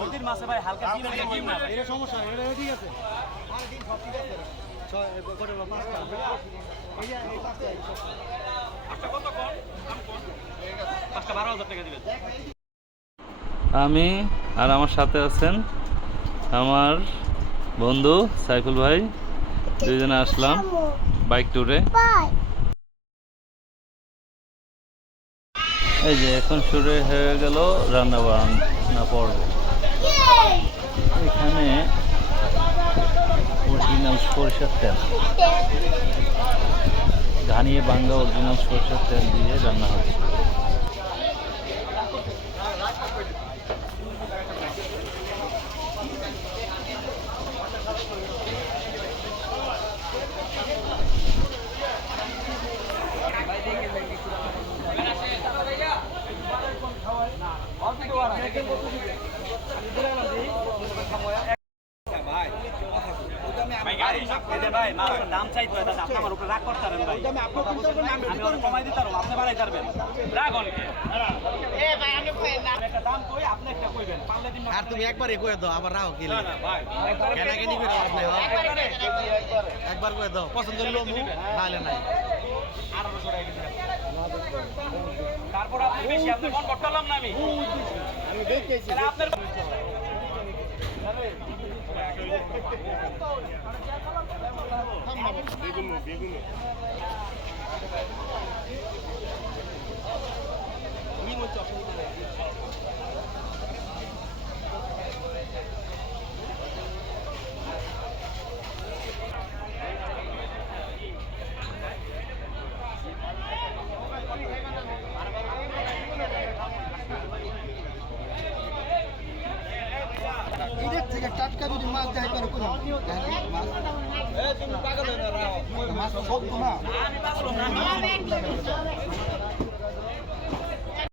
নদীর মাছে ভাই হালকা ডিম না এটা সমস্যা এটা ঠিক আছে আমি আর আমার সাথে আছেন আমার বন্ধু সাইফুল ভাই, দুইজনে আসলাম বাইক ট্যুরে। এই যে এখন শুরু হয়ে গেল রান্না বান্না পর্ব। এখানে অরিজিনাল সরষের তেল, ঘানিয়ে বাঙ্গা অরিজিনাল সরষের তেল দিয়ে রান্না হচ্ছে। দাম চাইতে আপনার উপরে রাগ করতে পারেন ভাই, আমি কমাই দিতে পারবো, আপনি বাড়াই পারবেন। রাগ অনেকে একটা দাম কই আপনি একটা কইবেন, পারলে দিন আর তুমি একবারই কই দাও, আবার রাও কি না ভাই কেনা কেনি করে আপনি একবার কই দাও, পছন্দ হলো মু নালে নাই 1800 টাকা কেজি। তারপর আপনি বেশি আপনি মন করতাম না, আমি দেখতেছি আপনার বেগুন টাটকা যদি মাছ দেয় করে কোথাও মাছ সব তো না